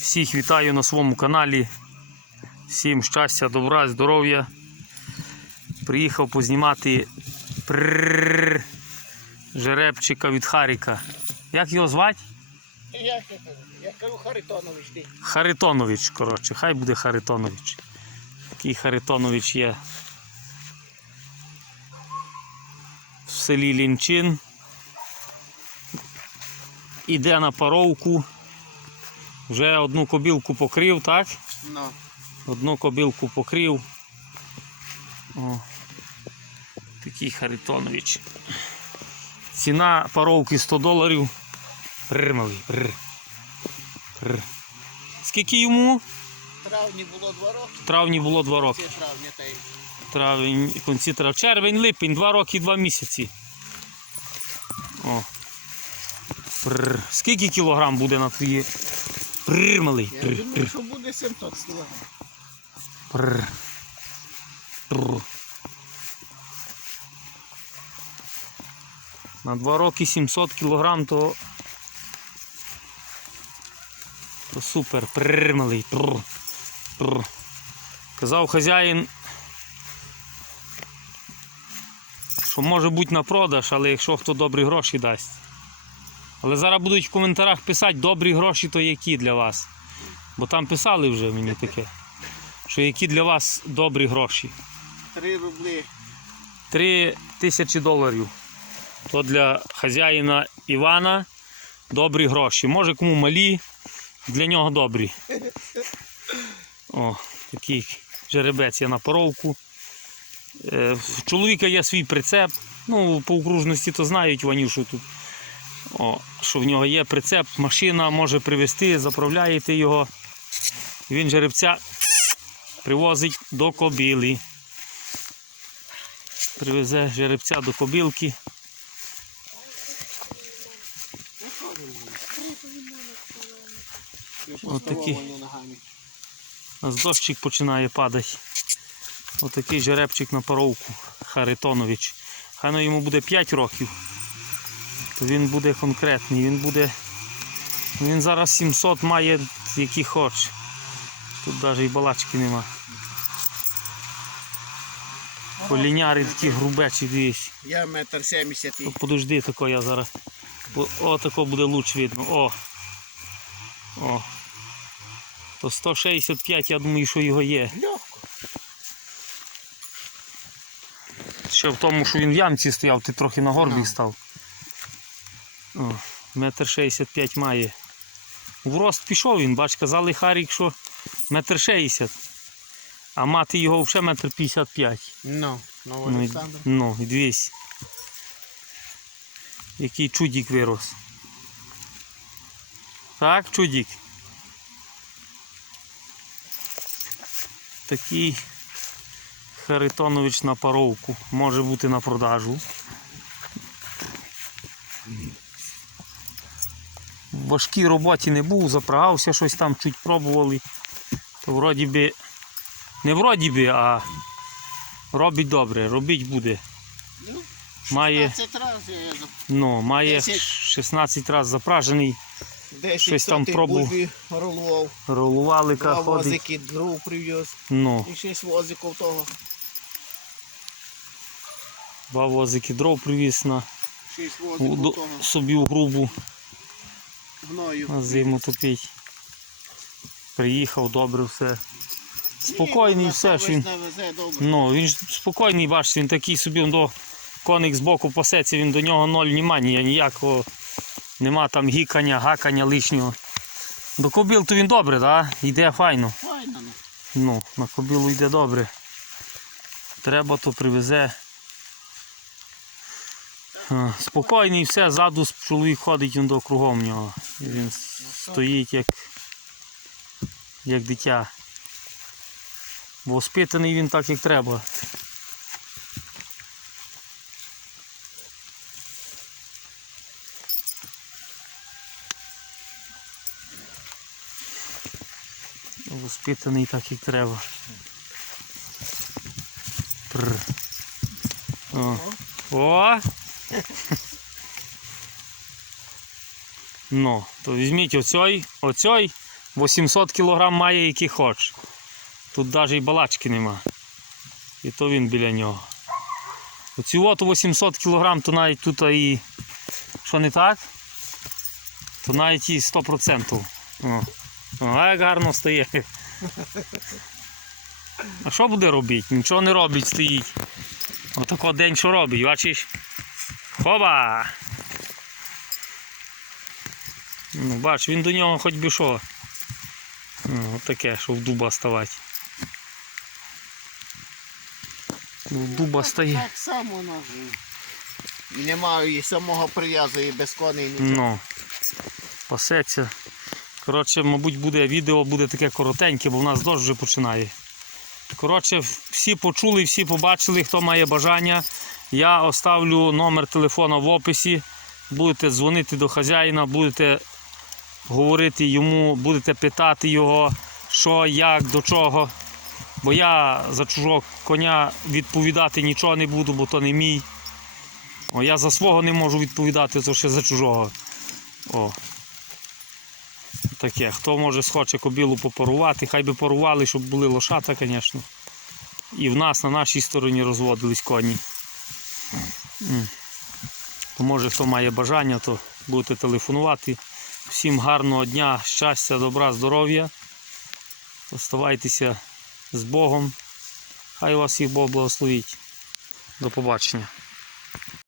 Всіх вітаю на своєму каналі. Всім щастя, добра, здоров'я. Приїхав познімати прррррр жеребчика від Харіка. Як його звати? Я кажу? Я кажу Харитонович. Харитонович, коротше, хай буде Харитонович. Такий Харитонович є. В селі Лінчин. Іде на паровку. Вже одну кобілку покрив, так? Ну. Одну кобілку покрив. О, такий Харитонович. Ціна паровки 100 доларів. Прирмовий. Прр. Прр. Скільки йому? Травні було два роки. Травні було 2 роки. Це травня. Травень, кінці трав... червень, липень, 2 роки і 2 місяці. О. Прр. Скільки кілограм буде на твої? Прирмалий. Я думаю, що буде 700 кілограм. Прр. Прр. На 2 роки 700 кілограм, то, то супер, прирмалий. Прр. Прр. Казав хазяїн, що може бути на продаж, але якщо хто добрі гроші дасть. Але зараз будуть в коментарях писати, добрі гроші то які для вас. Бо там писали вже мені таке, що які для вас добрі гроші. 3 рублі. 3 тисячі доларів. То для хазяїна Івана добрі гроші. Може кому малі, для нього добрі. О, такий жеребець є на поровку. Е, В чоловіка є свій прицеп. Ну, по окружності то знають Ванюшу тут. О, що в нього є прицеп, машина може привезти, заправляєте його. Він жеребця привозить до кобіли привезе жеребця до кобілки. От такі. ногами. А з дощик починає падати. Отакий жеребчик на паровку. Харитонович. Хай йому буде 5 років. То він буде конкретний. Він буде. Він зараз 700 має, які хоче. Тут навіть і балачки нема. Поліняри такі грубечі, дивись. Я метр 70. Ну, подожди, тако я зараз. О, тако буде луч видно. О. О. То 165, я думаю, що його є. Легко. Ще в тому, що він в ямці стояв, ти трохи на горбі Ну. став. О, метр 65 має. В рост пішов він, бач, казали Харік, що метр 60. А мати його вже метр 55. Ну. Ну, Ну, і- Олександр. ну, і дивись. Який чудік вирос. Так, чудік. Такий Харитонович на паровку. Може бути на продажу. Важкій роботі не був, запрагався, щось там чуть пробували. То вроді би, не вроді би, а робить добре, робить буде. Ну, Має, 15 разів я за ну, має Десять. 16 разів запражений, 10 Щось там сотих пробував. бульбі ролував. ролувалика Два ходить. возики дров привез. Ну, І 6 возиків того. два возики дров привіз на 6 у- возиків до- того. собі в грубу Гною. на зиму топить. Приїхав, добре все. Спокійний Ні, все, що він. Ну, він ж спокійний, бачиш, він такий собі до коник збоку пасеться, він до нього ноль внимання, ніякого нема там гікання, гакання лишнього. До кобіл то він добре, так? Йде файно. Файно, ну. Ну, на кобілу йде добре. Треба, то привезе. А, Спокійний, все, ззаду чоловік ходить він до кругом нього. І Він стоїть як, як дитя. Бо воспитаний він так, як треба. Воспитаний так, як треба. Прр. О. О! Ну, то візьміть оцей, оцей 800 кг має, який хоч. Тут навіть і балачки нема. І то він біля нього. Оці от 800 кг, то навіть тут і. Що не так? То навіть і 100%. О, О, а як гарно стає. А що буде робити? Нічого не робить, стоїть. Отако день що робить, бачиш? Хоба! Ну, бач, він до нього хоч би що. Ну, от таке, що в дуба ставати. В дуба стає. Так само ж. І немає і самого прив'язу, і без коней нічого. Ну, пасеться. Коротше, мабуть, буде відео буде таке коротеньке, бо в нас дощ вже починає. Коротше, всі почули, всі побачили, хто має бажання. Я оставлю номер телефона в описі. Будете дзвонити до хазяїна, будете говорити йому, будете питати його, що, як, до чого. Бо я за чужого коня відповідати нічого не буду, бо то не мій. О, я за свого не можу відповідати, то ще за чужого. О. Таке. Хто може схоче кобілу попарувати, хай би парували, щоб були лошата, звісно. І в нас на нашій стороні розводились коні. То може хто має бажання, то будете телефонувати. Всім гарного дня, щастя, добра, здоров'я. Оставайтеся з Богом. Хай вас і Бог благословить. До побачення.